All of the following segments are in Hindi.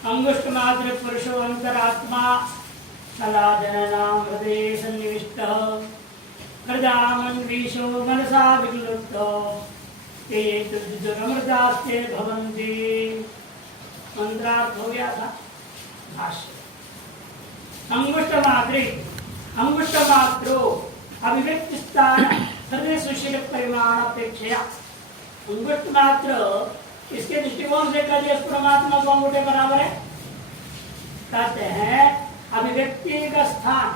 अंगुष्ठ मात्र पुरुषो अंतरात्मा सदा जननां हृदये सन्निविष्टः हृदामन्वीशो मनसा विक्लुप्तो ते दुर्मृतास्ते भवन्ति। मंत्रार्थ हो गया था। भाष्य अंगुष्ठ मात्रो अभिव्यक्ति स्थान हृदय सुशील परिमाण अपेक्षा अंगुष्ठ मात्र इसके दृष्टिकोण से कभी परमात्मा को अंगूठे बराबर है कहते हैं। अभिव्यक्ति का स्थान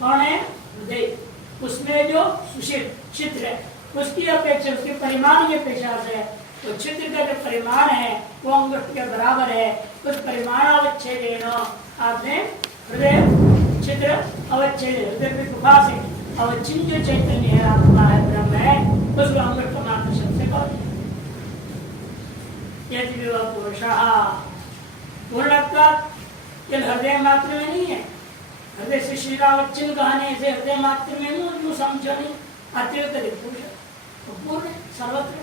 कौन है? हृदय। उसमें जो सुशील छिद्र है उसकी अपेक्षा उसके परिमाण की अपेक्षा से तो छिद्र का जो परिमाण है वो अंगुष्ठ के बराबर है। उस परिमाण अवच्छेदेन आपने हृदय छिद्र अवच्छेद हृदय की गुफा से अवच्छिन्न जो चैतन्य है आत्मा है ब्रह्म है उसको अंगुष्ठ मात्र शब्द से कहो। यदि वह पुरुषः पूर्णत्व केवल हृदय मात्र में नहीं है। हृदय से श्रीरावच्छिन्न कहने से हृदय मात्र में क्यों समझो नहीं? अतिरिक्त पुरुष पूर्ण सर्वत्र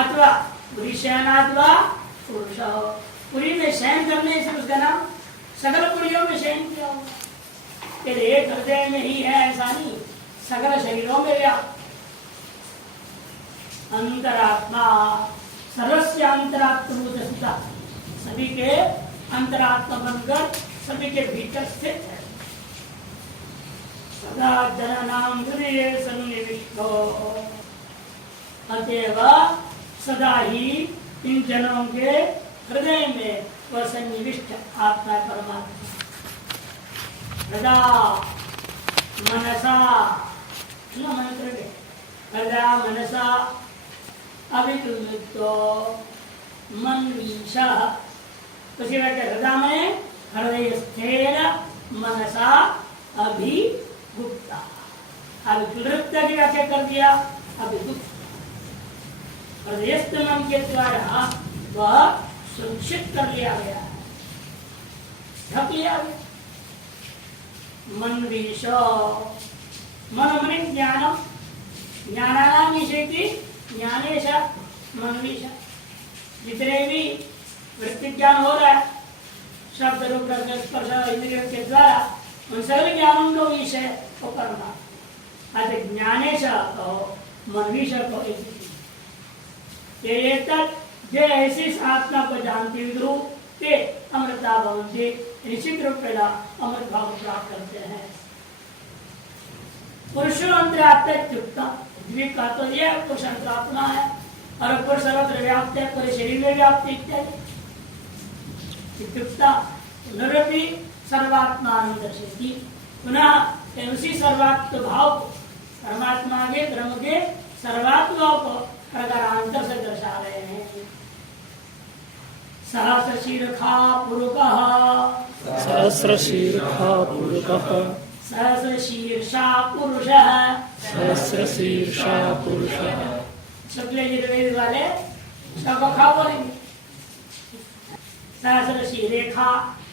अथवा पुरी शयनाद्वा पुरुष पुरी में शयन करने से उसका नाम सकल पुरियों में शयन किया होगा। एक हृदय में ही है ऐसा नहीं, सकल शरीरों में व्याप्त। अंतरात्मा सर्वस्य अंतरात्मा सभी के अंतरात्मा बनकर सभी के भीतर स्थित है। सदा जननां हृदये सन्निविष्टो अतएव सदा ही इन जनों के हृदय में वह सन्निविष्ट आत्मा परमात्मा। हृदा मनसा हृदा मनसा अभिक्लुप्तो मन्वीषः उसी हृदय में हृदय स्थिर मनसा अभिगुप्ता। अभिक्लुप्त की व्याख्या कर दिया अभिगुप्त। हृदयस्थ मन के द्वारा वह सुरक्षित कर लिया गया, ढक लिया गया। मन्वीषो मन मनि ज्ञानम ज्ञानानां विषयति ज्ञानेश मनवीष। जितने भी वृत्ति ज्ञान हो रहा है शब्द रूप रस स्पर्श इंद्रियों के द्वारा उन सभी ज्ञानों को विषय को करना। अतः ज्ञानेश को मनवीष को जो ऐसी आत्मा को जानते विद्रु ते अमृता भवन्ति निश्चित रूप में अमृत भाव प्राप्त करते हैं। पुरुषो अंतरात्मा युक्ता द्वीप का तो यह पुरुष अंतरात्मा है और पुरुष सर्वत्र व्याप्त है, पूरे शरीर में व्याप्त इत्यादि। पुनरपि सर्वात्मानंद दर्शयति पुनः उसी सर्वात्म भाव को परमात्मा के ब्रह्म के सर्वात्मा को प्रकारांतर से दर्शा रहे हैं। सहस्रशीर्षा पुरुषः सहस्रशीर्षा पुरुषः सहस्रशीर्षा पुरुषः सहस्रशीर्षा पुरुषः। शुक्ल यजुर्वेद वाले सबको खा बोलेंगे। सहस्र शीरेखा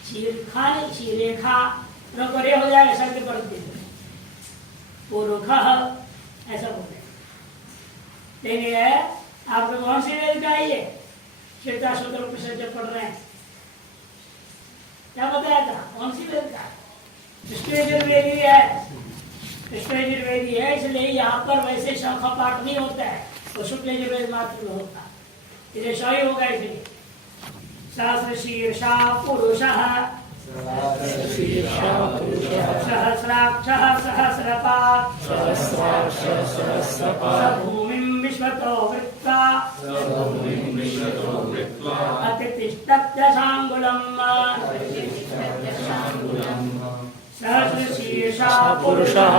शीर्खा नहीं शीरेखा रे हो जाएगा शब्द पढ़ दीजिए पुरुष ऐसा बोले। देखिए आपको कौन सी वेद का है? श्वेता सूत्र उपनिषद पढ़ रहे हैं क्या बताया था? कौन सी वेद का? यजुर्वेदी है। यजुर्वेदी है इसलिए यहाँ पर वैसे शाखा पाठ नहीं होता है, वो शुक्ल यजुर्वेद मात्र में होता है। इसलिए शाही होगा। इसलिए सहस्रशीर्षा पुरुषः सहस्राक्षः सहस्रपात् भूमिं विश्वतो वृत्वा अतितिष्ठत्यशाङ्गुलम्। सहस्रशीर्षा पुरुषः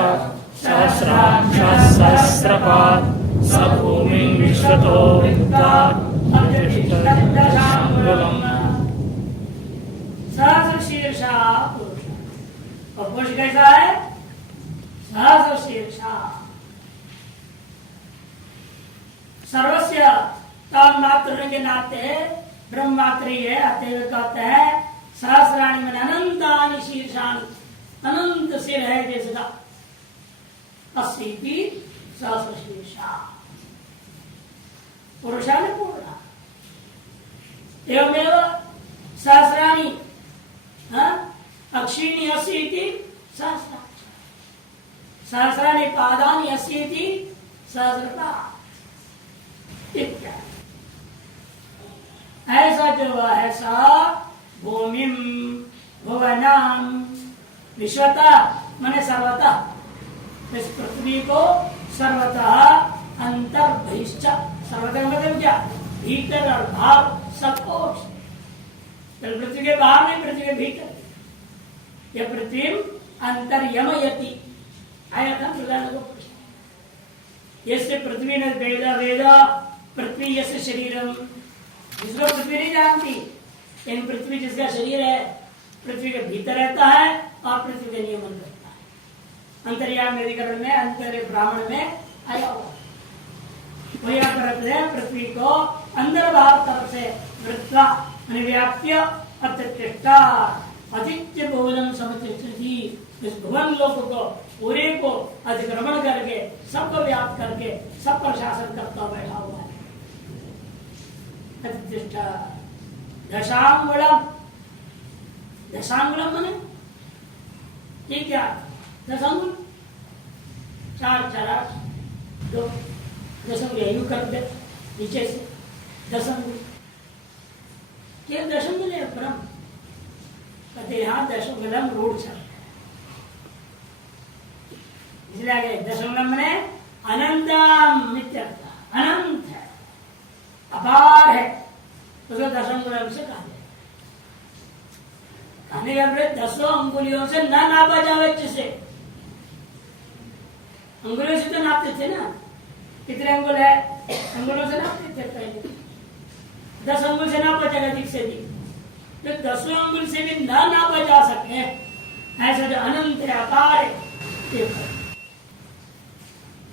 सहस्राक्षः सहस्रपात् स भूमिं विश्वतो वृत्वा अतितिष्ठत्यशाङ्गुलम्। सहस्रशीर्षा पुरुष और पुरुष कैसा है? सहस्रशीर्षा सर्वस्य तान मात्र के नाते ब्रह्म मात्र ही है। अतएव कहते हैं सहस्राणी में अनंतानि शीर्षाणि अनंत सिर है जैसे अस्सी सहस्रशीर्षा पुरुषानि पूर्ण एवमेव सहस्राणि अक्षीणि अस्य इति सहस्राक्षर, सहस्राणि पादानि अस्य इति सहस्रपाद इत्यादि। ऐसा जो है सा भूमिम भुवनम विश्वतः माने सर्वतः, इस पृथ्वी को सर्वतः अंतर बहिश्च, सर्वतः मतलब क्या, भीतर और बाहर सबको, पृथ्वी के बाहर नहीं पृथ्वी के भीतर, यह पृथ्वी अंतर्यमयति आया था प्रधान को प्रश्न। यस्य पृथ्वी न वेद वेद पृथ्वी यस्य शरीरम, जिसको पृथ्वी नहीं जानती, इन पृथ्वी जिसका शरीर है पृथ्वी के भीतर रहता है और पृथ्वी के नियमन करता है। अंतर्यामी अधिकरण में अंतर ब्राह्मण में आया हुआ वही करते हैं, पृथ्वी को अंदर बाहर तरफ से वृत्ता व्याप्य अत्यष्टा अधित्य भुवनम समतिष्ठति, इस भुवन लोक को पूरे को अधिक्रमण करके सबको व्याप्त करके सब पर शासन करता बैठा हुआ है। अतिष्ठा दशांगुलम, दशांगुलम माने ये क्या, दशांगुल चार चार आठ दो, दशंगुल यू कर दे नीचे से, दशंगुल क्या, दशंगुल है ब्रह्म कहते यहाँ दशंगुलम रूढ़ चल, इसलिए आगे दशंगुलम ने अनंतम नित्यर्थ, अनंत है, अपार है, उसको दशंगुलम से कहा कहने का दसों अंगुलियों से न नापा जावे, जिससे अंगुलियों से तो नापते थे ना, कितने अंगुल है, अंगुलों से नापते थे पहले, 10 अंगुल से नापा जाएगा अधिक से अधिक, तो 10 अंगुल से भी न नापा जा सके, ऐसा जो अनंत है, अपार है,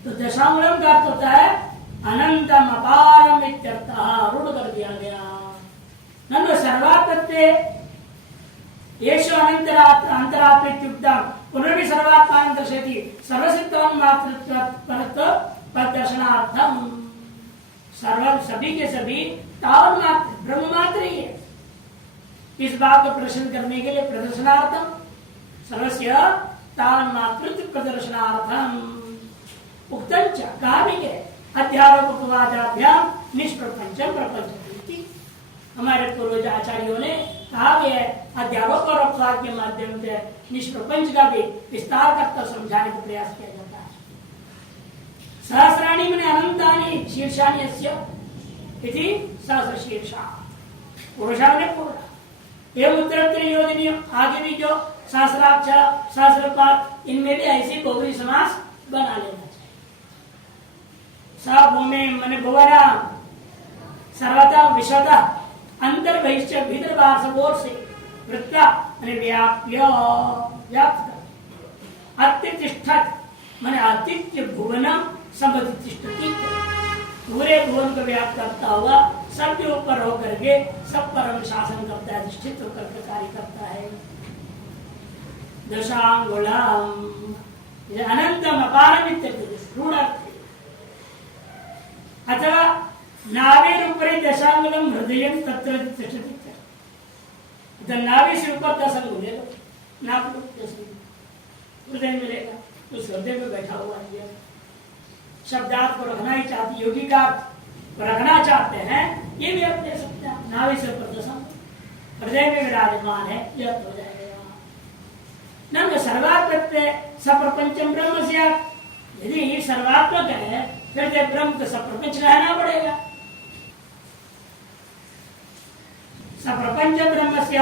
तो दशांगुलम का अर्थ होता है अनंतम अपारम इत्यर्थः, रूढ़ कर दिया गया। ननु सर्वात्मत्वे येषु अंतरात्मित्युक्तम् पुनर्वि सर्वात्मानंतरशेति सर्वसिद्धं मात्रत्वात् प्रदर्शनार्थम, सर्व सभी के सभी तावन मात्र ब्रह्म मात्र ही है, इस बात को प्रदर्शन करने के लिए प्रदर्शनार्थम सर्वस्य तावन मातृत्व प्रदर्शनार्थम उक्तंच कहा भी है, अध्यारोपवादाभ्याम निष्प्रपंचम प्रपंचति, हमारे पूर्वज आचार्यों ने कहा भी है अध्यारोप और अपवाद के माध्यम से निष्प्रपंच का भी विस्तार करता समझाने का प्रयास किया जाता है। सहस्राणि मैंने अनंतानि शीर्षाणि यस्य इति सहस्र शीर्षा, पुरुषा ने पूर्ण एवं उत्तरोत्तर योजनी, आगे भी जो सहस्राक्षर सहस्रपाद इनमें भी ऐसी बहुरी समास बना लेना चाहिए। सब भूमि मैंने भुवना सर्वथा विश्वता अंतर बहिष्य भीतर बाहर सब ओर से वृत्ता व्याप्य व्याप्त, अतिष्ठत मैंने आतिथ्य भुवनम समतिष्ठति, पूरे भुवन को व्याप्त करता हुआ सबके ऊपर होकर के सब पर अनुशासन करता है, अधिष्ठित होकर के कार्य करता है। दशांगुलम अनंतम अपारम रूढ़, अथवा नाभि ऊपर दशांगुलम हृदय तत्र तिष्ठति, नाभि से ऊपर 10 अंगुल ले लो, नाभ लो 10 अंगुल हृदय मिलेगा, उस हृदय में बैठा हुआ है। शब्दार्थ को रखना ही चाहते योगी का रखना चाहते हैं, ये भी आप ले सकते हैं, नाभि से ऊपर 10 अंगुल हृदय में विराजमान है, यह हो जाएगा। न सर्वात्मक सप्रपंचम ब्रह्म से, यदि सर्वात्मक है फिर जब ब्रह्म को सप्रपंच कहना पड़ेगा, सप्रपंच ब्रह्म से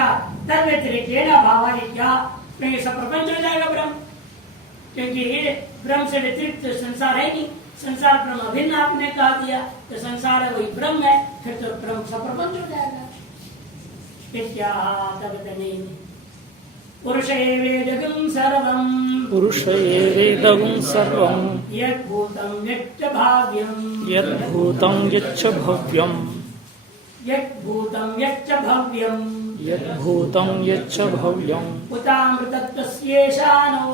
तद व्यतिरिक्त भावानी क्या, क्योंकि सप्रपंच हो जाएगा ब्रह्म, क्योंकि ब्रह्म से व्यतिरिक्त संसार है नहीं, संसार ब्रह्म अभिन्न आपने कहा दिया, तो संसार है वही ब्रह्म है, फिर तो ब्रह्म सप्रपंच हो जाएगा। पुरुष एवेदगं सर्वं, पुरुष एवेदगं सर्वं यद्भूतं यच्च भाव्यं, यद्भूतं यच्च भव्यं, यद्भूतं यच्च भव्यं, यद्भूतं यच्च भव्यं, उतामृतत्वस्येषानो,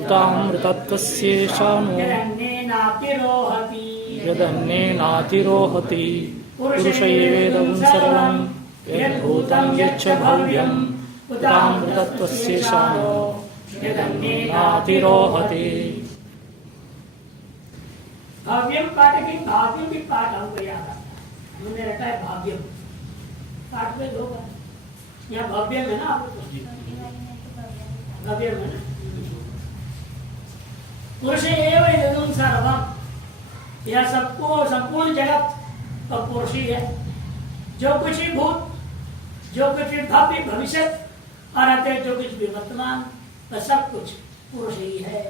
उतामृतत्वस्येषानो यदन्नेनातिरोहति, यदन्नेनातिरोहति, पुरुष एवेदगं सर्वं यद्भूतं उतं यच्च भव्यम् उतामृतत्वस्येषानो यदन्येनातिरोहति। भाव्यम पाठ की भाव्यम भी पाठ हमको याद आता है, हमने रखा है भाव्यम पाठ में दो बार, यहाँ भव्यम है ना, आपको भव्यम है ना। पुरुष एव इदं सर्वम्, यह सबको संपूर्ण जगत का पुरुष ही है। जो कुछ भी भूत, जो कुछ भी भव्य भविष्य और अतः जो कुछ भी वर्तमान, वह सब कुछ पुरुष ही है।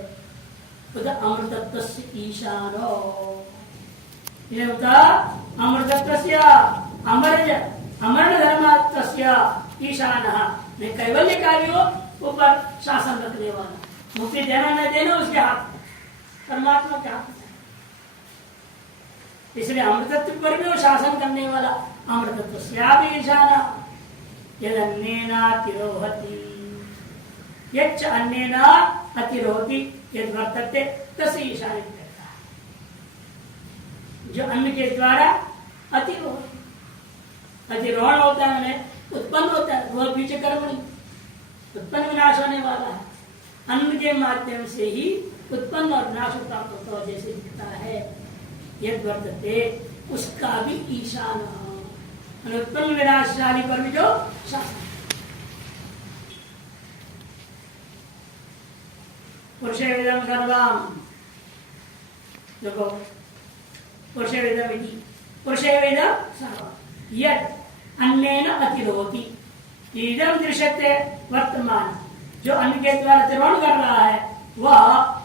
अमृतत्वस्य ईशानो, ये होता अमृतत्वस्य अमरण धर्मत्वस्य ईशानः, मैं कैवल्यकारियों ऊपर शासन रखने वाला, मुक्ति देना न देना उसके हाथ में, परमात्मा के हाथ में। इसलिए अमृतत्व पर भी वो शासन करने वाला। अमृतत्वस्यापि ईशानः यदन्येनातिरोहति, यच्च अन्येन अतिरोहति यद् वर्तते तस्य ईशानी कहता है। जो अन्न के द्वारा अतिरोहण होता है, मैंने उत्पन्न होता है, वह पीछे कर्म नहीं, उत्पन्न विनाश होने वाला है। अन्न के माध्यम से ही उत्पन्न और विनाश प्राप्त होता है, जैसे दिखता है। यद् वर्तते उसका भी ईशान, उत्पन्न विनाशशाली पर भी जो शासन। पुरुषेविदं सर्वं, देखो पुरुषेविदं इति, पुरुषेविदं सर्वं यद् अन्येन अतिरोहति, इदं दृश्यते वर्तमान, जो अन्न के द्वारा अतिरोहण कर रहा है वह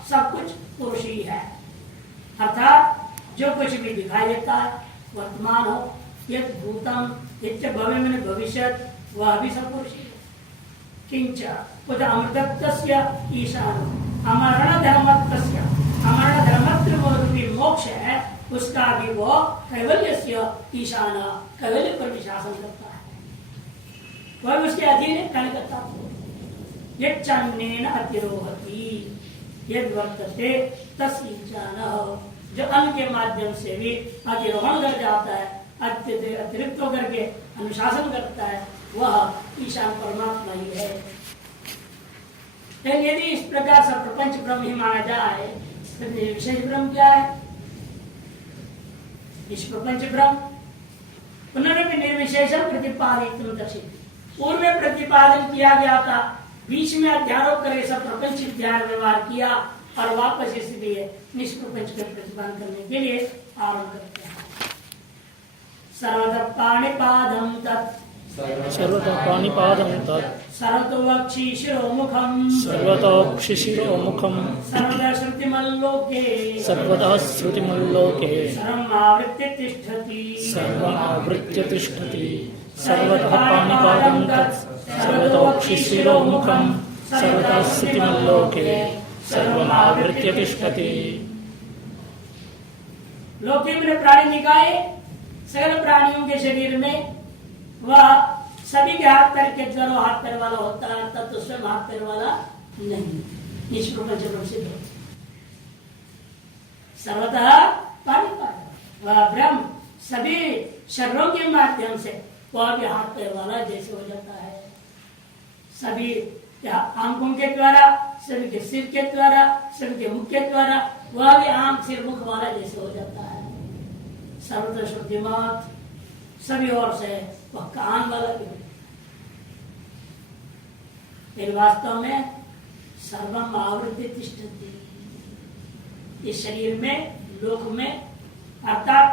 सब कुछ पुरुष ही है। अर्थात जो कुछ भी दिखाई देता है वर्तमान हो, यत् भूतम यच्च भव्यम भविष्यत्, वह भी सब पुरुष ही है। किंच उत अमृतत्वस्य ईशानो, अमरण धर्मत्वस्य, अमरण धर्मत्व रूपी मोक्ष है उसका भी वो कैवल्यस्य ईशान, कैवल्य पर भी शासन करता है, वह उसके अधीन कार्य करता है। यच्चन्नेन अतिरोहति यद् वर्तते तस्य ईशानः, जो अन्न के माध्यम से भी अधिरोहण कर जाता है, अतिरिक्त होकर के अनुशासन करता है, वह ईशान परमात्मा ही है। लेकिन यदि इस प्रकार से प्रपंच ब्रह्म ही माना जाए तो विशेष ब्रह्म क्या है? इस प्रपंच ब्रह्म पुनरपि निर्विशेषम प्रतिपादित दर्शित, पूर्व में प्रतिपादन किया गया था, बीच में अध्यारोप करके सब प्रपंच ध्यान व्यवहार किया और वापस इसलिए निष्प्रपंच का प्रतिपादन करने के लिए आरंभ करते हैं। सर्वतः पाणिपादं तत्, सर्वतः पाणिपादं तत्, सर्वतोऽक्षि शिरोमुखं, सर्वतोऽक्षि शिरोमुखं, सर्वदा श्रुतिमल्लोके, सर्वतः श्रुतिमल्लोके, सर्वमावृत्य तिष्ठति, सर्वमावृत्य तिष्ठति। सर्वतः पाणिपादं तत्, सर्वतोऽक्षि शिरोमुखं, सर्वतः श्रुतिमल्लोके, सर्वमावृत्य तिष्ठति। लोके में प्राणी निकाय सकल प्राणियों के शरीर में वह सभी के हाथ पैर के द्वारा हाथ पैर वाला होता है, तत्व स्वयं हाथ पैर वाला नहीं, निष्प्रपंच ब्रह्म सिद्ध होता है। सर्वतः पाणिपाद, वह ब्रह्म सभी शरीरों के माध्यम से वह भी हाथ पैर वाला जैसे हो जाता है। सभी आंखों के द्वारा, सभी के सिर के द्वारा, सभी के मुख के द्वारा वह भी आंख सिर मुख वाला जैसे हो जाता है। सर्वत्र श्रुतिमत, सभी ओर से वह कान वाला भी हो। फिर वास्तव में सर्वम आवृत्ति तिष्ठति, इस शरीर में, लोक में, अर्थात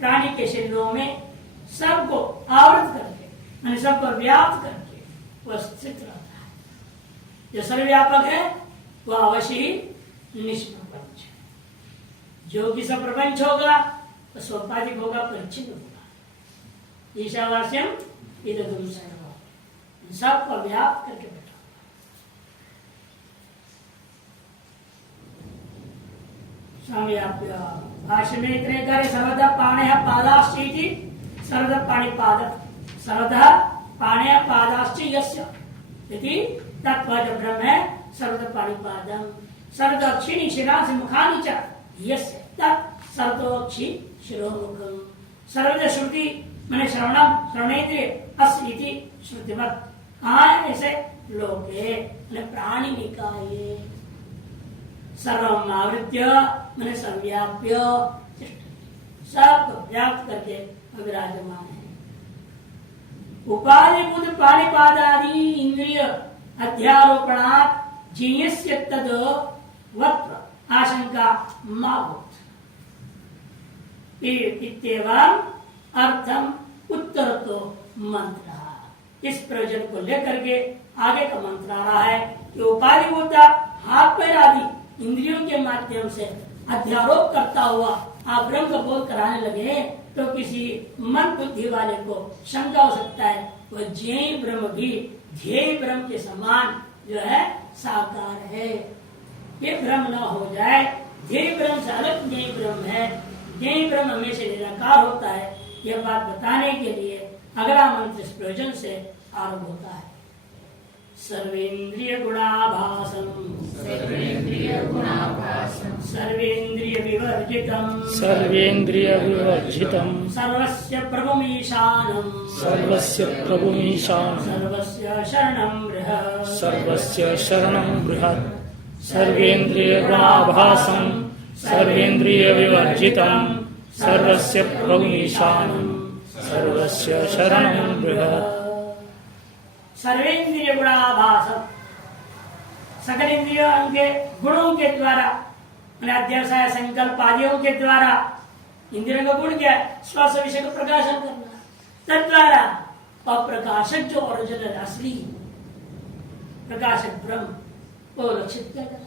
प्राणी के शरीरों में सबको आवृत करके, यानी सबको व्याप्त करके वह स्थित रहता है। जो सर्वव्यापक है वह अवश्य ही निष्प्रपंच है। जो कि सब प्रपंच होगा वह स्वपाधिक होगा, परिच्छिन्न होगा। ईशावास्यम इदं सर्वम्, सबको व्याप्त करके बैठा स्वामी आप भाष्य में इतने करे, सर्वदा पाणय पादाश्च इति, सर्वदा पाणिपाद, सर्वदा पाणय पादाश्च यस्य इति तत्वज ब्रह्म है सर्वदा पाणिपादम, सर्वदक्षिणी शिरासि मुखानि च यस्य तत् सर्वदोक्षि शिरोमुखम। सर्वदा श्रुति मैंने श्रवणम श्रवणेन्द्रिय अस इति श्रुतिमत। कहाँ है ऐसे? लोके प्राणी निकाये। सर्वम आवृत्य मैंने संव्याप्य सब व्याप्त करके विराजमान है। उपाधिभूत पाणिपादादि इंद्रिय अध्यारोपणात् जीयस्य तद वक्र आशंका माभूत। इत्येवं अर्थम उत्तर तो मंत्र। इस प्रयोजन को लेकर के आगे का मंत्र आ रहा है कि उपाधिभूत हाथ पैर आदि इंद्रियों के माध्यम से अध्यारोप करता हुआ आप ब्रह्म का बोध कराने लगे तो किसी मन बुद्धि वाले को शंका हो सकता है वह ज्ञेय ब्रह्म भी ध्येय ब्रह्म के समान जो है साकार है। ये भ्रम न हो जाए। ध्येय ब्रह्म से अलग ज्ञेय ब्रह्म है। ज्ञेय ब्रह्म हमेशा निराकार होता है। यह बात बताने के लिए अगला मंत्र इस प्रयोजन से आरंभ होता है। सर्वेन्द्रिय गुणाभासम सर्वेन्द्रिय विवर्जितम सर्वस्य प्रभुमीशानम सर्वस्य शरणं बृहत् सर्वेन्द्रिय गुणाभासम सर्वेन्द्रिय विवर्जितम सर्वस्य प्रभुमीशानम सर्वस्य शरणं बृहत्। सर्वेन्द्रिय गुणाभास सकल इंद्रियों के गुणों के द्वारा अध्यावसाय संकल्प आदियों के द्वारा इंद्रियों का गुण क्या है? स्व विषय का प्रकाशन करना। तद्वारा अप्रकाशक जो ओरिजिनल असली प्रकाशक ब्रह्म को लक्षित करना।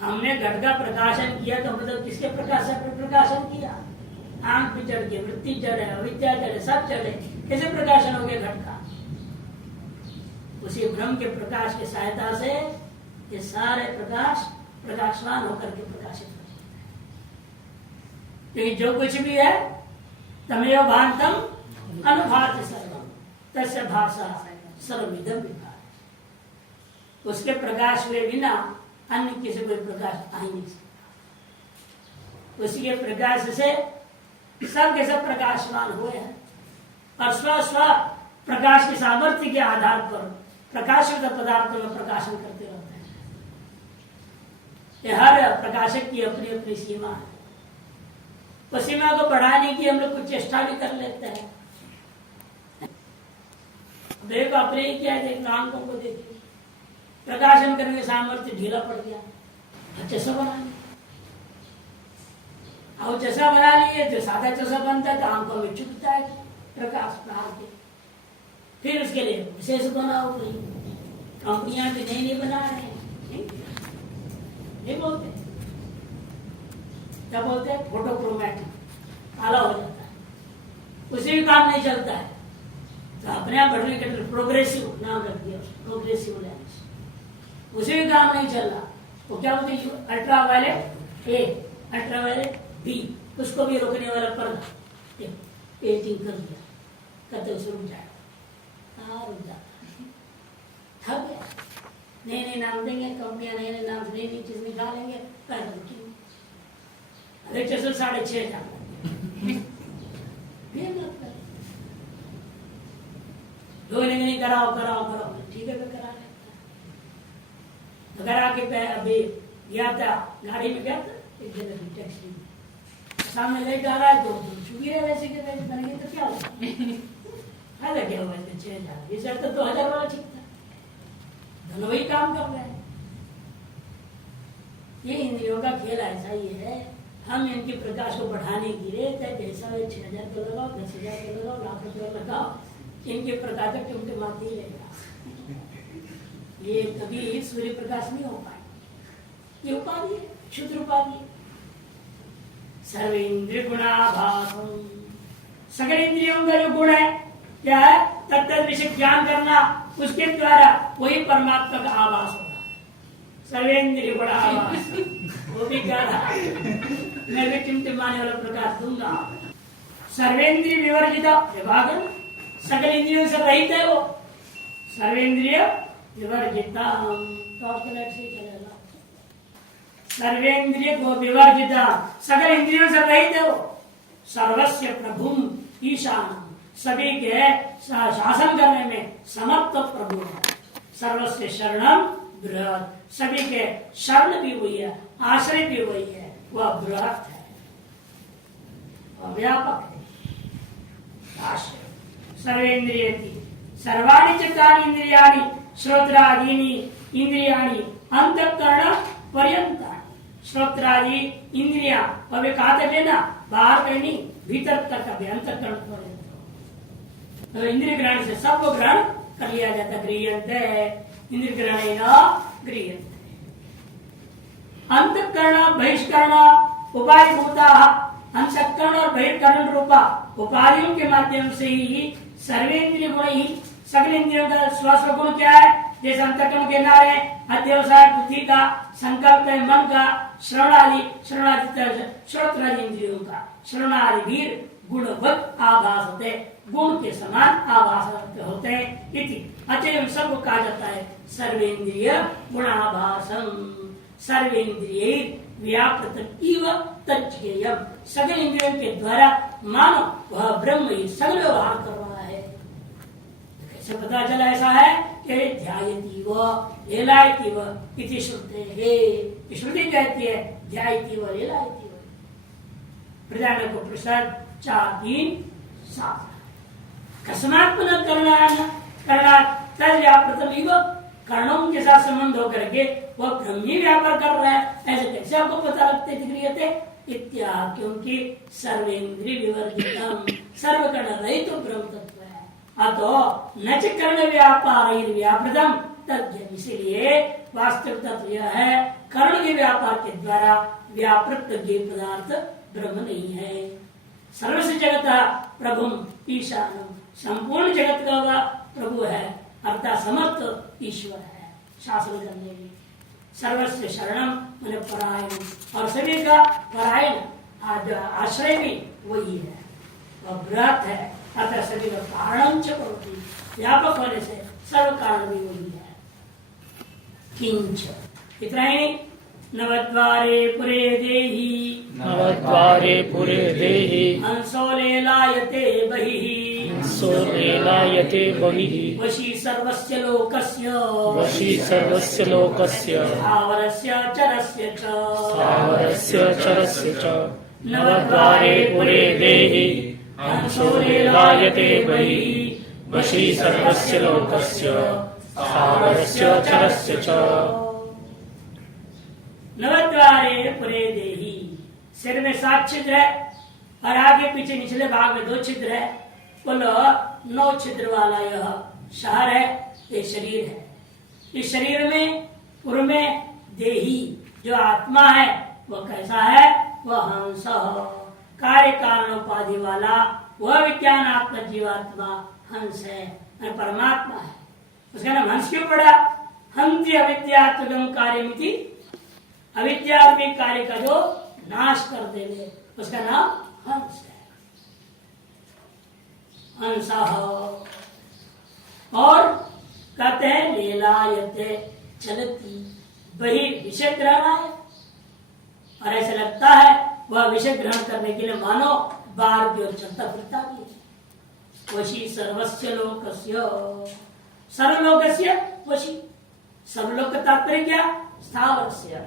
हमने घट का प्रकाशन किया तो मतलब किसके प्रकाशन किया? आंख भी जड़ के, वृत्ति जड़ है, अविद्या जड़ है, सब जड़ है। कैसे प्रकाशन हो गया घट का? उसी ब्रह्म के प्रकाश की सहायता से ये सारे प्रकाश प्रकाशवान होकर के प्रकाशित हो जाते हैं। क्योंकि जो कुछ भी है तमेव भान्तम अनुभाति सर्वम तस्य भाषा सर्वमिदं विभाति। उसके प्रकाश हुए बिना अन्य किसी कोई प्रकाश आ ही नहीं सकता। उसी के प्रकाश से सब के सब प्रकाशवान हुए हैं और स्व स्व प्रकाश के सामर्थ्य के आधार पर प्रकाशित पदार्थों में प्रकाशन करते रहते हैं। ये हर प्रकाशक की अपनी अपनी सीमा है। उस सीमा को बढ़ाने की हम लोग कुछ चेष्टा भी कर लेते हैं। देखो अपने ही क्या है, देखो आंखों को देखिए, प्रकाशन करने का सामर्थ्य ढीला पड़ गया, चशा बना लिया। और चशा बना लिए तो सादा चशा बनता है तो आंखों में चुभता है प्रकाश बाहर के। फिर उसके लिए विशेष बनाओ, कंपनियां भी नहीं बना रहे हैं। ये बोलते हैं, क्या बोलते हैं? फोटोक्रोमैटिक, काला हो जाता है, उसे भी काम नहीं चलता है तो अपने आप बढ़ने के प्रोग्रेसिव नाम रख दिया, प्रोग्रेसिव लेंस, उसे भी काम नहीं चल रहा। वो क्या बोलते हैं? अल्ट्रा वायलेट ए, अल्ट्रा वायलेट बी, उसको भी रोकने वाला पर्दा पेंटिंग कर दिया, कहते उसे रुक जाएगा। रुक जाता, थक गया। नए नाम देंगे कंपनियां, नए नाम से नई चीज निकालेंगे, अरे 6,500 नहीं कराओ, ठीक है करा लेता। अगर आके अभी गया था गाड़ी में, गया था एक जगह की टैक्सी में, सामने लेट आ रहा है तो चुकी है वैसे के वैसे बनेंगे तो क्या होगा? फायदा क्या हुआ? इसमें 6,000, इस तो 2,000 वाला ठीक था। दोनों वही काम कर रहे हैं। ये इंद्रियों का खेल ऐसा ही है। हम इनके प्रकाश को बढ़ाने के लिए पैसा 6,000 का लगाओ, 10,000 का लगाओ, लाख रुपया लगाओ, इनके प्रकाश टिमटिमाते ही रहेगा। ये कभी सूर्य प्रकाश नहीं हो पाए। ये उपाधि है, शुद्ध उपाधि है। सर्वेन्द्रिय गुणाभासम, सकल इंद्रियों का जो गुण है क्या है? तत्त विषय ज्ञान करना, उसके द्वारा वही परमात्मा का आभास होगा। सर्वेन्द्रिय गुणाभास, वो भी कह रहा है मैं भी टिमटिमाने वाला प्रकाश दूंगा। सर्वेन्द्रिय विवर्जित विभागन, सकल इंद्रियों से रहित है वो। सर्वेन्द्रिय विवर्जित, सर्वेन्द्रिय को विवर्जित, सकल इंद्रियों से रहित है वो। सर्वस्य प्रभुम ईशान, सभी के शासन करने में समर्थ प्रभु है। सर्वस्य शरणम बृहत्, सभी के शरण भी हुई है, आश्रय भी हुई है, वह बृहत् है, वह व्यापक है। आश्रय सर्वेन्द्रियेति सर्वाणि चित्तानि इंद्रियाणि श्रोत्रादीनि इंद्रियाणि अंतःकरण पर्यंतानि। श्रोत्रादि इंद्रिया अभी कहा तक लेना, बाहर कहीं नहीं, भीतर तक अभी अंतःकरण पर्यंत। तो इंद्रिय ग्रहण से सबको ग्रहण कर लिया जाता। गृह्यन्ते इंद्रिय ग्रहणेन गृह्यन्ते। अंतःकरण बहिष्करण उपाधिभूताः, अंतःकरण और बहिष्करण रूपा उपाधियों के माध्यम से ही सर्वेंद्रिय गुण ही, सगल इंद्रियों का स्वास्थ्य गुण क्या है? जैसे अंतःकरण के नारे अध्यवसाय बुद्धि का, संकल्प है मन का, श्रवणादि श्रोत्रादि इंद्रियों का, श्रवणादि भी गुणवत् आभास होते, गुण के समान आभास होते हैं। इति अतएव सबको कहा जाता है सर्वेंद्रिय गुणाभासम। सर्वेंद्रिय व्यापृत इव तज्ज्ञेयम्, सगल इंद्रियों के द्वारा मानो वह ब्रह्म ही सगल व्यवहार कर रहा है। कैसे पता चला ऐसा है कि ध्यायति व लेलायति व इति श्रुते, श्रुति कहती है ध्यायति व लेलायति व। प्रधान को प्रसाद 4-3-7 कस्मात्मन कर्णों के साथ संबंध होकर के वह ब्रह्म ही व्यापार कर रहा है, ऐसे कैसे आपको पता लगते क्रियते इत्या, क्योंकि सर्वेन्द्रिय विवर्जितम, सर्वकर्ण रहित तो ब्रह्म तत्व है। अतो न च कर्ण व्यापार व्यापृतम तद्यम्, इसीलिए वास्तविक तत्व यह है कर्ण के व्यापार के द्वारा व्यापृत पदार्थ ब्रह्म नहीं है। सर्वस्य जगत प्रभु ईशानम, संपूर्ण जगत का वह प्रभु है, अर्थात समर्थ ईश्वर है शासन करने में। सर्वस्य शरणम मैंने परायण, और सभी का परायण आश्रय भी वही है, वह बृहत् है, अर्थात सभी का कारण च करोति, व्यापक होने से सर्व कारण भी वही है। किंच, इतना ही नवद्वारे पुरे देहि, नवद्वारे पुरे देहि हंसो लेलायते बहिः, हंसो लेलायते बहिः, वशी सर्वस्य लोकस्य, वशी सर्वस्य लोकस्य, स्थावरस्य चरस्य च, स्थावरस्य चरस्य च। नवद्वारे पुरे देहि हंसो लेलायते बहिः, वशी सर्वस्य लोकस्य, स्थावरस्य चरस्य च। नवद्वारे पुरे देहि, सिर में 7 छिद्र है और आगे पीछे निचले भाग में 2 छिद्र है, कुल 9 छिद्र वाला यह शहर है, ये शरीर है। इस शरीर में पूर्व में देही जो आत्मा है वह कैसा है? वह हंस, कार्य कारण उपाधि वाला वह विज्ञानात्मक जीवात्मा हंस है, परमात्मा है। उसका नाम हंस क्यों पड़ा? हंति अविद्यात्मकं कार्यमिति, अविद्यात्मक कार्य का जो नाश कर देवे उसका नाम हंस है, हंस। और कहते हैं लीलायते चलती, वही विषय ग्रहण है, और ऐसा लगता है वह विषय ग्रहण करने के लिए मानो बाहर की ओर चलता फिरता भी है। वशी सर्वस्य लोकस्य, सर्वलोकस्य वशी, सर्वलोक का तात्पर्य क्या? स्थावरस्य,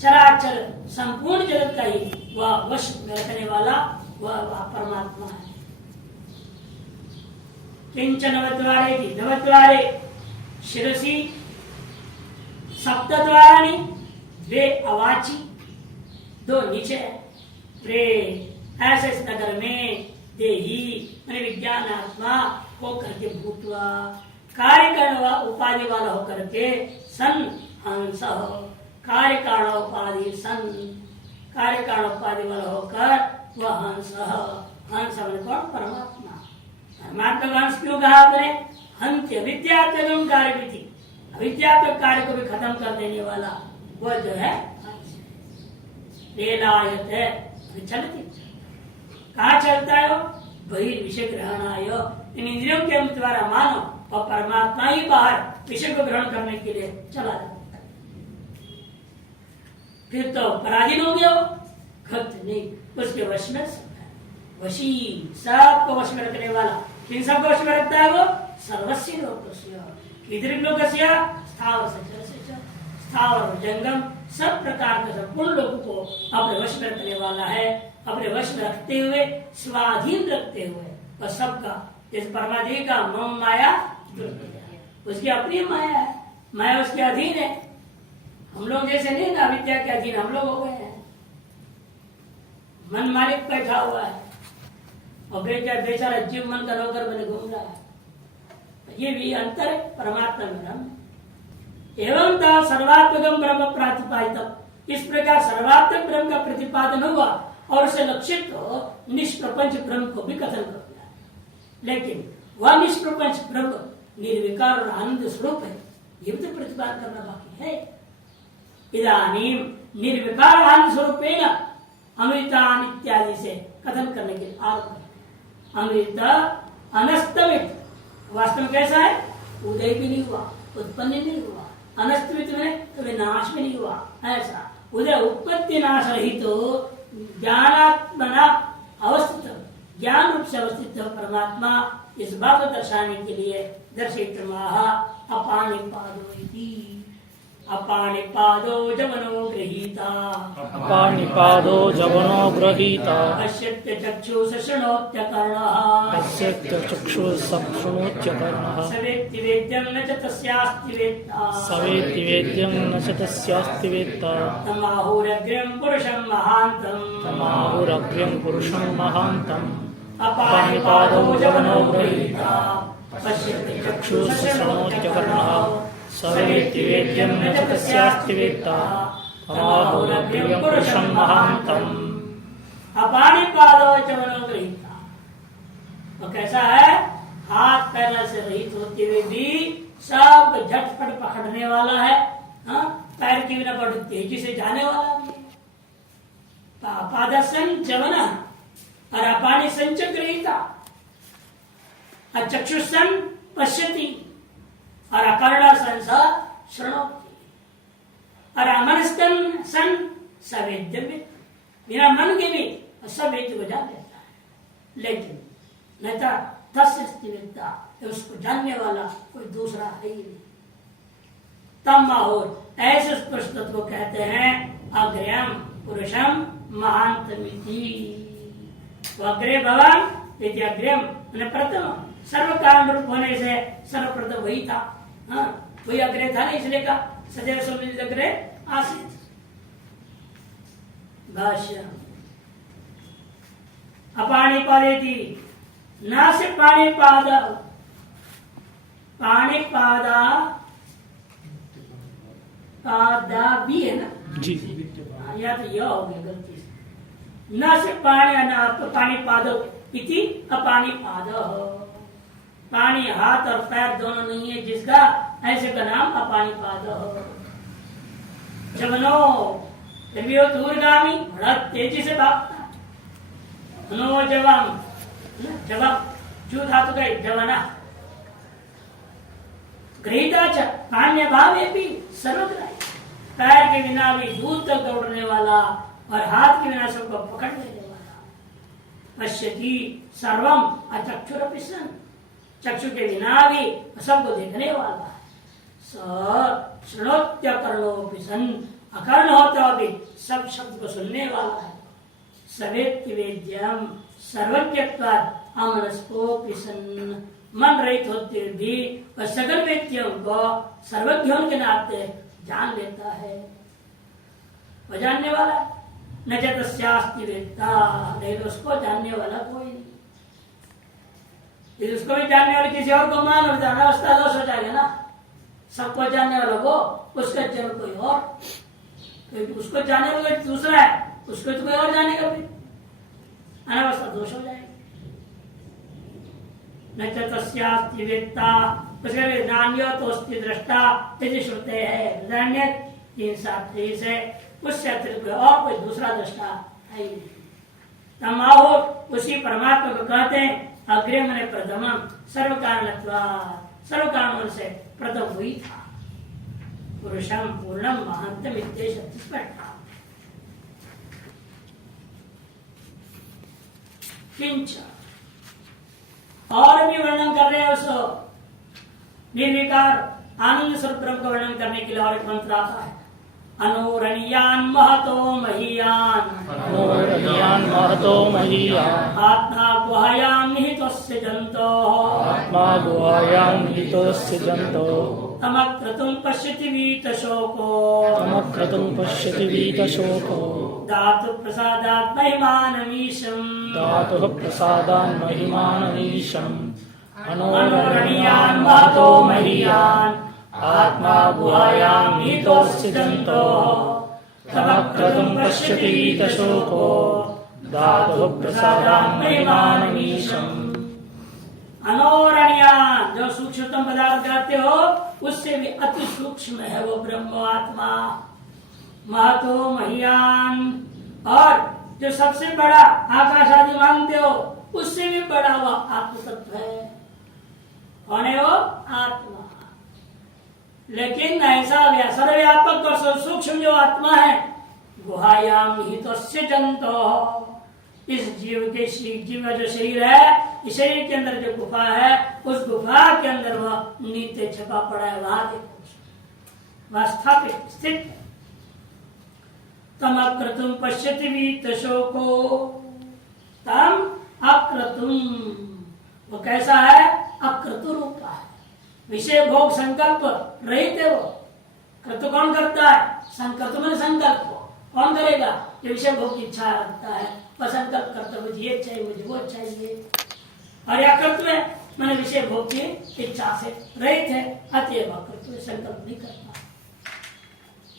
चराचर संपूर्ण जगत का ही वह वश रखने वाला वह परमात्मा है। किंच नवद्वारे, नवद्वारे शिरसी सप्तद्वाराणि, 2 अवाची, 2 नीचे, रे ऐसे इस नगर में देही मैंने विज्ञान आत्मा होकर के भूतवा, कार्य कारण उपाधि वाला होकर के सन हंस, कार्य कारण उपाधि सन, कार्य कारण उपाधि वाला होकर वह हंस, हंस कौन? परमात्मा। परमात्मा का हंस क्यों कहा आपने? हंत्य विद्यात्मक कार्य भी थी, अविद्यात्मक कार्य को भी खत्म कर देने वाला वह जो है हंस। लेलायत है, चलती, कहाँ चलता है वो? वही विषय ग्रहण आयो, इन इंद्रियों के द्वारा मानो, और परमात्मा ही बाहर विषय को ग्रहण करने के लिए चला जाता है। फिर तो पराधीन हो गया, खत नहीं, उसके वश में सब है। वशी, सबको वश में रखने वाला। किन सबको वश में रखता है वो? सर्वस्य लोकस्य, किदृक् लोकस्य, स्थावर सचर, स्थावर और जंगम सब प्रकार के संपूर्ण लोगों को अपने वश में रखने वाला है। अपने वश में रखते हुए, स्वाधीन रखते हुए, और सबका जैसे परमादेवी का मम माया, उसकी अपनी माया है, माया उसके अधीन है। हम लोग जैसे नहीं ना, विद्या के अधीन हम लोग हो गए हैं। मन मालिक बैठा हुआ है और बेचारा जीव मन का नौकर बने घूम रहा है। ये भी अंतर है परमात्मा में ब्रह्म। एवं था सर्वात्मकम ब्रह्म प्रातिपादितम, इस प्रकार सर्वात्मक ब्रह्म का प्रतिपादन हुआ और उसे लक्षित तो निष्प्रपंच ब्रह्म को भी कथन कर दिया। लेकिन वह निष्प्रपंच ब्रह्म निर्विकार और आनंद स्वरूप है, ये भी तो प्रतिपादन करना बाकी है। इदानीम निर्विकार आनंद स्वरूपेण अमृतान इत्यादि से कथन करने के लिए आरंभ। अमृत अनस्तमित वास्तव में कैसा है? उदय भी नहीं हुआ, उत्पन्न नहीं हुआ। अनस्तमित में तो नाश भी नहीं हुआ। ऐसा उदय उत्पत्ति नाश रहित तो ज्ञानात्मना अवस्थित, ज्ञान रूप से अवस्थित परमात्मा इस बात को दर्शाने के लिए दर्शित अपाणिपादो इति। अपाणिपादो जवनो गृहीता, अपाणिपादो जवनो गृहीता, पश्यत्य चक्षुष शृणोत्य कर्णः, पश्यत्य चक्षुष शृणोत्य कर्णः, सवेत्ति वेद्यं न च तस्यास्ति वेत्ता, सवेत्ति वेद्यं न च तस्यास्ति वेत्ता, तमाहुरग्र्यं पुरुषं महान्तं, तमाहुरग्र्यं पुरुषं महान्तम्, अपाणिपादो जवनो गृहीता, पश्यत्य चक्षुष चक्षुष शृणोत्य कर्णः, सवेत्ति वेद्यं न च तस्यास्ति वेत्ता, तमाहुरग्र्यं पुरुषं महान्तम्। अपाणिपादो जवनो गृहीता, तो कैसा है? हाथ पैर से रहित होते हुए भी सब झटपट पकड़ने वाला है। पैर के बिना बड़ी तेजी से जाने वाला भी। पादसन जवना और अपाणि संच गृहीता, चक्षुषन पश्यति और अकर्ण संसार शृणोति, और अमनस्कन सन सवेद्य, बिना मन के भी सब वेद्य को जान लेता है। लेकिन नेता तस्वेत्ता, उसको जानने वाला कोई दूसरा है ही नहीं। तम माहौर, ऐसे पुरुष तत्व को कहते हैं अग्र्यम पुरुषम महांतमिति। अग्रे भवन यदि अग्र्यम प्रथम, सर्व कारण रूप होने से सर्वप्रथम वही था। वही अग्रे था ना, इसलिए का सदैव सुनिश्चित अग्रे आसित। भाष्य अपाणिपादेति, न से पाणिपाद, पाणिपादा पादा भी है ना जी, या तो यह हो गया गलती से। न से पाणिपाद इति अपाणिपाद, पानी हाथ और पैर दोनों नहीं है जिसका, ऐसे का नाम अपाणिपाद। जवनो, फिर भी वो दूरगामी, बड़ा तेजी से भागता है। नो जवम, जवम जू धातु का जवना। गृहीता च पाण्य भावे भी सर्वग्राही, पैर के बिना भी दूर तक दौड़ने वाला और हाथ के बिना सबको पकड़ लेने वाला। पश्यति सर्वम अचक्षुरपि सन्, चक्षु के बिना भी सबको देखने वाला है। स शृणोत्य कर्णोपि सन्, अकर्ण होता भी सब शब्द को सुनने वाला है। सवेत्ति वेद्यम सर्वज्ञत्वात् अमनस्कोपि सन्, मन रहित होते भी वह सगल व्यक्तियों को सर्वज्ञों के नाते जान लेता है। वह जानने वाला न च तस्यास्ति वेत्ता, नहीं तो उसको जानने वाला कोई नहीं। यदि उसको भी जानने वाले किसी और को मान और जाना, अवस्था दोष हो जाएगा ना। सबको जानने वाला वो, उसका जन्म कोई और, तो उसको जानने वाला दूसरा है, उसको तो कोई और जानेगा भी, अनावस्था दोष हो जाएगा। न च तस्यास्ति वेत्ता, उसके नान्यो तोस्ति दृष्टा, यदि श्रुते है नान्य 3-7 से, उससे अतिरिक्त और कोई दूसरा दृष्टा है ही नहीं। तमाहो उसी परमात्मा को कहते हैं अग्रे मने प्रथम, सर्व कारणत्वात्, सर्व कारणों से प्रथम हुई था। पुरुषम पूर्णम महांतम इत्येष स्पष्ट। किंच और भी वर्णन कर रहे हैं उस निर्विकार आनंद स्वरूप ब्रह्म का वर्णन करने के लिए और एक मंत्र आता है। अनुरणीयान महतो महीयान अनुरणीयान महतो महीयान आत्मा गुहायां निहितस्य जन्तोः आत्मा गुहायां निहितस्य जन्तोः तमक्रतुं पश्यति वीतशोको तमक्रतुं पश्यति वीतशोको धातु प्रसादात् महिमानमीशम् धातुः प्रसादान् महिमानमीशम् अनुरणीयान् महतो महीयान् आत्मा गुहायां निहितस्य जन्तोः तमक्रतुं पश्यति वीतशोको धातुः प्रसादान् महिमानमीशम्। अनोरणीयान जो सूक्ष्मतम पदार्थ कहते हो उससे भी अति सूक्ष्म है वो ब्रह्म आत्मा महतो महीयान, और जो सबसे बड़ा आकाश आदि मानते हो उससे भी बड़ा हुआ आत्म तत्व है। कौन है वो? आत्मा। लेकिन ऐसा सर्वव्यापक और सूक्ष्म जो आत्मा है गुहायाम निहितस्य जन्तोः, इस जीव के जीव का जो शरीर है, इस शरीर के अंदर जो गुफा है उस गुफा के अंदर वह नीचे छपा पड़ा है, वहां वह स्थापित स्थित है। तम अक्रतुम पश्यति वीतशोको, तम अक्रतुम वो कैसा है? अक्रतु रूप है, विषय भोग संकल्प रहित है वो। क्रतु कौन करता है? संकल्प में संकल्प कौन करेगा? जो विषय भोग की इच्छा रखता है वह संकल्प करता है, मुझे ये चाहिए, मुझे वो चाहिए। और यह कर्तव्य मैंने विषय भोग की इच्छा से रहित है, अतएव कर्तव्य संकल्प नहीं करता।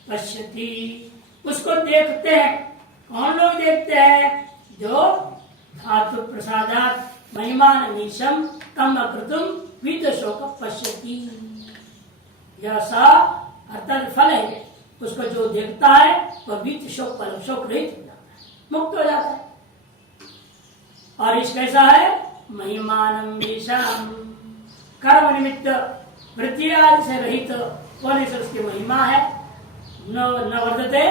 पश्यति उसको देखते हैं। कौन लोग देखते हैं? जो धातु प्रसादात महिमान नीशम तम अकृतुम वीतशोक पश्यति, यह सा अर्थात फल है, उसको जो देखता है वह वीत शोक फल शोक रहित हो जाता है, मुक्त हो जाता है। और इस कैसा है? महिमानम नीशम, कर्म निमित्त वृत्ति आदि से रहित होने से उसकी महिमा है। न वर्धते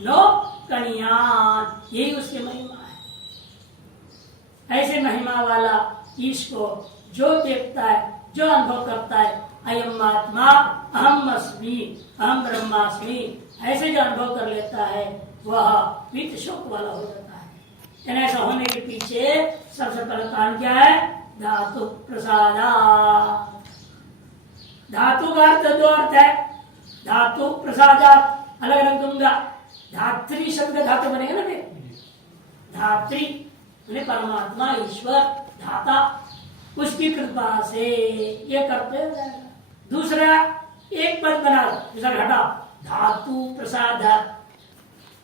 नो कनियान, यही उसकी महिमा है। ऐसे महिमा वाला ईश को जो देखता है, जो अनुभव करता है, अयम आत्मा अहम अस्मि अहम ब्रह्मास्मि, ऐसे जो अनुभव कर लेता है वह वीत शोक वाला हो जाता है। ऐसा होने के पीछे सबसे पहला कारण क्या है? धातु प्रसादा। धातु का अर्थ दो अर्थ है। धातु प्रसादा अलग अलग दूंगा। धात्री शब्द का धातु बनेगा ना फिर, धात्री परमात्मा ईश्वर धाता, उसकी कृपा से ये करते हो जाएगा। दूसरा एक पद बना दूसरा घटा धातु प्रसाद,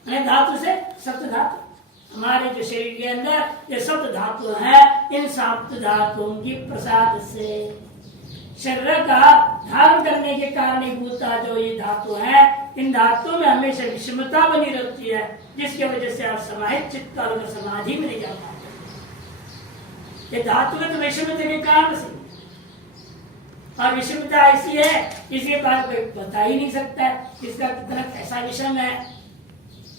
धातु से सप्त धातु। हमारे जो शरीर के अंदर ये सप्त धातु है, इन सप्त धातुओं की प्रसाद से शरीर का धारण करने के कारणीभूता जो ये धातु है, इन धातुओं में हमेशा विषमता बनी रहती है, जिसकी वजह से आप समाहित चित्त और समाधि में नहीं जा पाते। ये धातु में तो विषमता के कारण से, और विषमता ऐसी है इसके बारे कोई बता ही नहीं सकता है इसका कितना कैसा विषम है।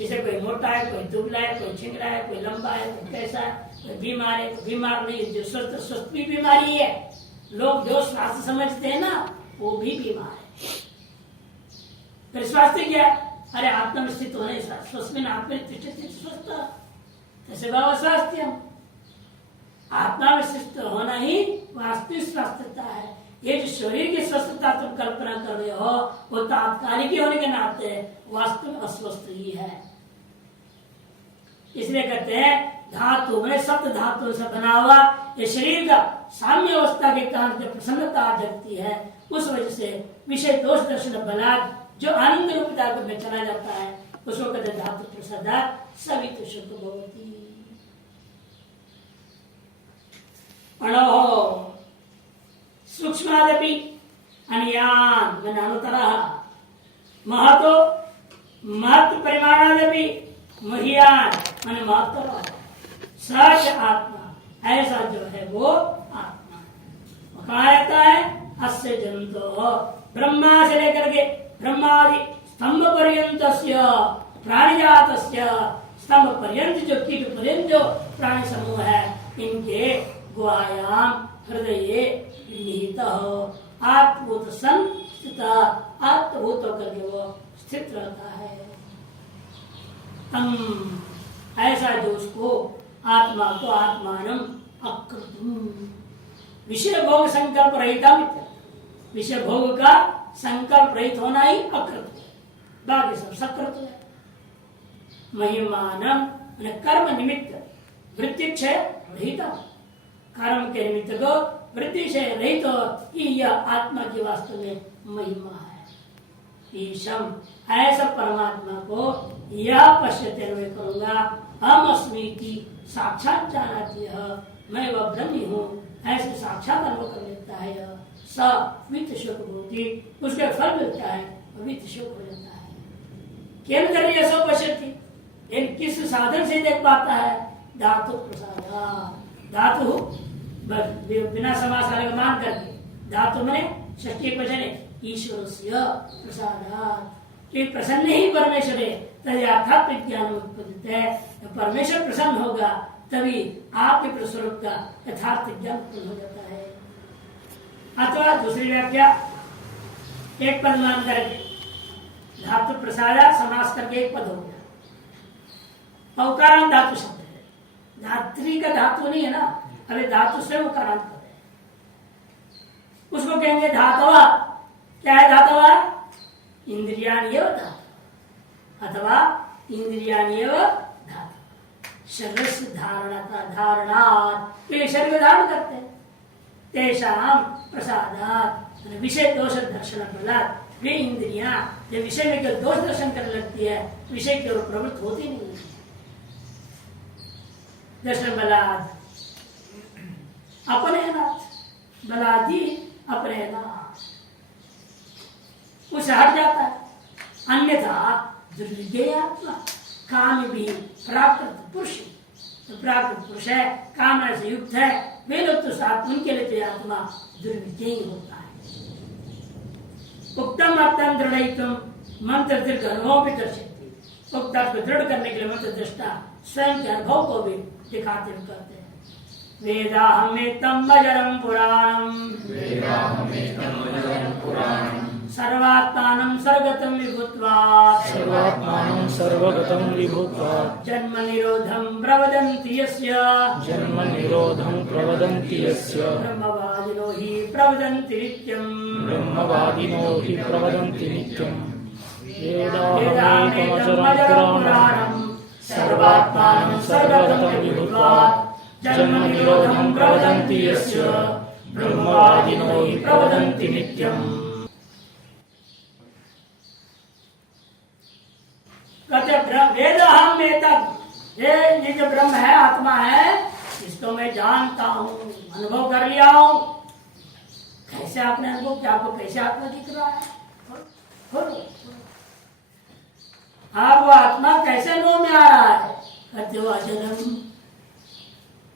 इसे कोई मोटा है, कोई दुबला है, कोई छिंगड़ा है, कोई लंबा है, कोई कैसा है, कोई बीमार है, कोई बीमार नहीं। जो स्वस्थ भी बीमारी है, लोग जो स्वास्थ्य समझते हैं ना वो भी बीमार है। फिर स्वास्थ्य क्या? अरे आत्मा में स्थित होने स्वस्थ आत्मा स्वस्थ कैसे बाबा स्वास्थ्य? आत्मा में स्थित होना ही वास्तविक स्वस्थता है। ये जो शरीर की स्वस्थता तुम कल्पना कर रहे हो वो तात्कालिक ही होने के नाते वास्तव में अस्वस्थ ही है। इसलिए कहते हैं धातु में सप्त धातु से बना हुआ ये शरीर का साम्य अवस्था के कारण जो प्रसन्नता जगती है, उस वजह से विषय दोष दर्शन बलात् जो आनंद रूपता में चला जाता है उसको कहते धातु प्रसादात् सवित शुद्ध भवति। अणोः सूक्ष्मादपि अन्यान् मन अनुतरः महतो महत् परिमाणादपि मह्यान् मन महत्तरः सच आत्मा, ऐसा जो है वो आत्मा है। कहाँ रहता है? अस्य जंतो, ब्रह्मा से लेकर के ब्रह्मादि स्तंभ पर्यंतस्य प्राणिजातस्य, स्तंभ पर्यंत जो कीट पर्यंत जो प्राणी समूह है इनके गुहायाम हृदय निहित आत्मभूत सन स्थित आत्मभूत होकर के वो स्थित रहता है। ऐसा जो उसको आत्मा को आत्मानम अकृतम विषय भोग संकल्प रहित विषय भोग का संकल्प रहित होना ही अकृत है, बाकी सब सकृत है। महिमानम कर्म निमित्त वृत्ति क्षय रहित कर्म के निमित्त को वृत्ति क्षय रहित ही यह आत्मा की वास्तव में महिमा है। ईशम ऐसा परमात्मा को यह पश्यते हुए करूंगा हम अस्मि की साक्षात जानाती है, मैं वह ब्रह्म हूँ ऐसे साक्षात अनुभव कर लेता है। स वित्त शोक होती उसके फल मिलता है, वित्त शोक हो जाता है। केम करिए सो पश्यती, इन किस साधन से देख पाता है? धातु प्रसाद धातु बिना समास वाले को मान करके धातु में षष्ठी वचन ईश्वर से प्रसाद कि प्रसन्न ही परमेश्वर है तथार्थ विज्ञान उत्पत्ति है। परमेश्वर प्रसन्न होगा तभी आपके प्रस्वरूप का यथार्थ ज्ञान उत्पन्न हो जाता है। अथवा दूसरी व्याख्या एक पद मान करके धातु प्रसाद समास करके एक पद हो गया। औकारांत धातु शब्द है, धात्री का धातु नहीं है ना, अभी धातु से उकारांत पद है, उसको कहेंगे धातवा। क्या है धातवा? इंद्रियाण्यव धातु अथवा इंद्रियाण्यव धातु। शरीर से धारणात् ये शरीर को धारण करते हैं। तेषाम प्रसादात विषय दोष दर्शन बलात् वे इंद्रियां जब विषय में केवल दोष दर्शन करने लगती है, विषय की ओर प्रवृत्त होती नहीं है। दर्शन बलात् अपने नाथ बलादि अपने नाथ उसे हट जाता है। अन्यथा दुर्विज्ञेय आत्मा काम भी प्राकृत पुरुष, तो प्राकृत पुरुष है, कामना से युक्त है, वे लोग तो साथ उनके लिए तो आत्मा दुर्विज्ञेय होता है। उक्तम अर्थम दृढ़ मंत्र दीर्घ अनुभव भी दर्शकती, उक्त अर्थ को दृढ़ करने के लिए मंत्र दृष्टा स्वयं के अनुभव को भी दिखाते हुए करते हैं। वेदाहमेतम अजरम पुराणम सर्वात्मानं सर्वगतं विभूत्वा जन्म निरोधं प्रवदन्ति यस्य ब्रह्मवादिनो हि प्रवदन्ति नित्यम् वेदाहमेतमजरं पुराणं सर्वात्मानं सर्वगतं विभूत्वा जन्म निरोधं प्रवदन्ति यस्य ब्रह्मवादिनो हि प्रवदन्ति नित्यम्। वेद हम ये जो ब्रह्म है आत्मा है इसको मैं जानता हूँ, अनुभव कर लिया हूँ। कैसे आपने अनुभव किया? आपको कैसे आत्मा दिख रहा है? आप वो आत्मा कैसे अनुभव में आ रहा है? कहते हो अजन्म,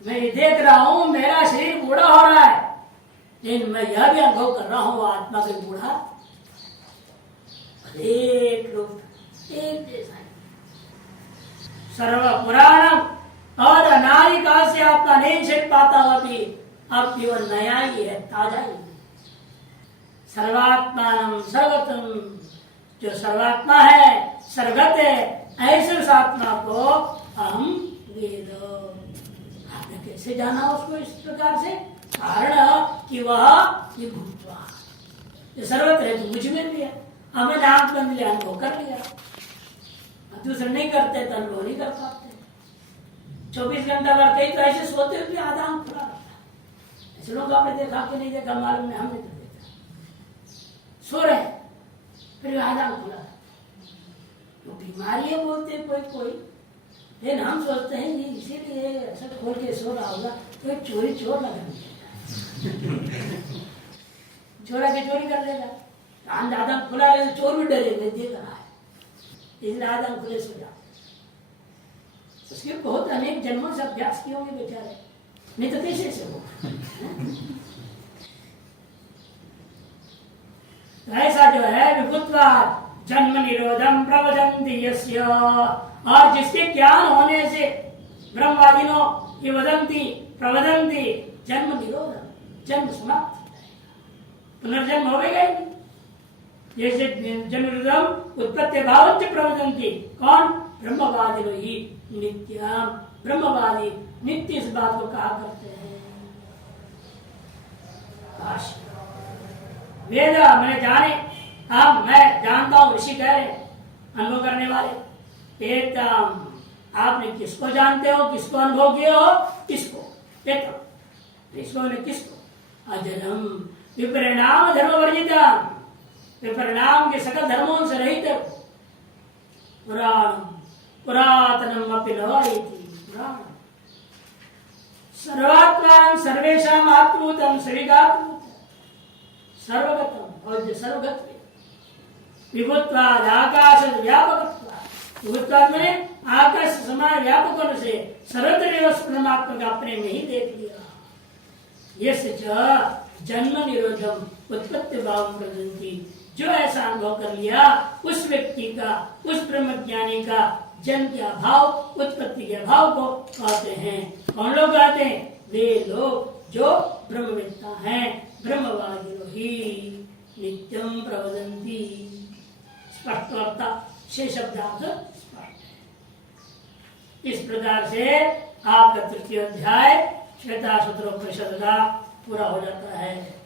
मैं देख रहा हूँ मेरा शरीर बूढ़ा हो रहा है, लेकिन मैं यह भी अनुभव कर रहा हूँ आत्मा के बूढ़ा एक रूप एक जैसा सर्व पुराणम और अनादि काल से आपका नहीं छिप पाता हुआ भी अब केवल नया ही है, ताजा ही। सर्वात्मानम सर्वतम, जो सर्वात्मा है सर्वगत है, ऐसे उस आत्मा को हम वेद। आपने कैसे जाना उसको इस प्रकार से? कारण कि वह भूतवा जो सर्वत्र है तो मुझ में भी है, हमें आंख बंद लिया अनुभव कर लिया। दूसरे नहीं करते तो अनुभव नहीं कर पाते। 24 घंटा अगर कई तो ऐसे सोते हुए आधा आंख खुला रहता है। ऐसे लोग आपने देखा कि नहीं देखा मालूम है, हमने तो देखा। सो रहे फिर आधा आंख खुला, तो बीमारी है बोलते कोई, लेकिन हम सोचते हैं ये इसीलिए ऐसा खोल के सो रहा होगा तो चोरी चोर लगा चोरा के चोरी कर लेगा। आधा खुला रहे चोर भी डरेगा, देख रहा है इसलिए आदम खुले सो जाते। उसके बहुत अनेक जन्मों से अभ्यास किए होंगे बेचारे, नहीं तो कैसे से हो। ऐसा जो है विभुत्वा जन्म निरोधम प्रवदन्ति यस्य, और जिसके ज्ञान होने से ब्रह्मवादिनो ये वदंती प्रवदंती जन्म निरोध, जन्म समाप्त हो जाएगा, पुनर्जन्म होगा ही नहीं। जैसे जन्म उत्पत्ति भाव प्रवदंती, कौन? ब्रह्मवादी ही नित्यम, ब्रह्मवादी नित्य इस बात को कहा करते हैं। वेद मैंने जाने, हाँ मैं जानता हूं, ऋषि कह रहे अनुभव करने वाले। एकदम आपने किसको जानते हो, किसको अनुभव किए हो? किसको? ऋषियों ने किसको? अजलम विपरिणाम धर्म वर्जितम, विपरिणाम के सकल धर्मों से रहित पुराण पुरातनम अपि लवायति पुराण सर्वात्मानं सर्वेषाम् आत्मभूतं सविगात्मभूतं सर्वगतम और सर्वगत विभुत्वाद आकाश व्यापकत्वाद, विभुत्वाद में आकाश समान व्यापक होने से सर्वत्र परमात्मा का अपने में ही देख लिया। यस्य च जन्म निरोधम उत्पत्ति भाव प्रदंती, जो ऐसा अनुभव कर लिया उस व्यक्ति का, उस ब्रह्मज्ञानी का जन्म के अभाव, उत्पत्ति के अभाव को कहते हैं। कौन लोग कहते हैं? वे लोग जो ब्रह्मवेत्ता हैं, ब्रह्मवादी ही नित्यम प्रवदंती। स्पष्ट वार्ता, शेष शब्दार्थ स्पष्ट है। इस प्रकार से आपका तृतीय अध्याय श्वेताश्वतरोपनिषद का पूरा हो जाता है।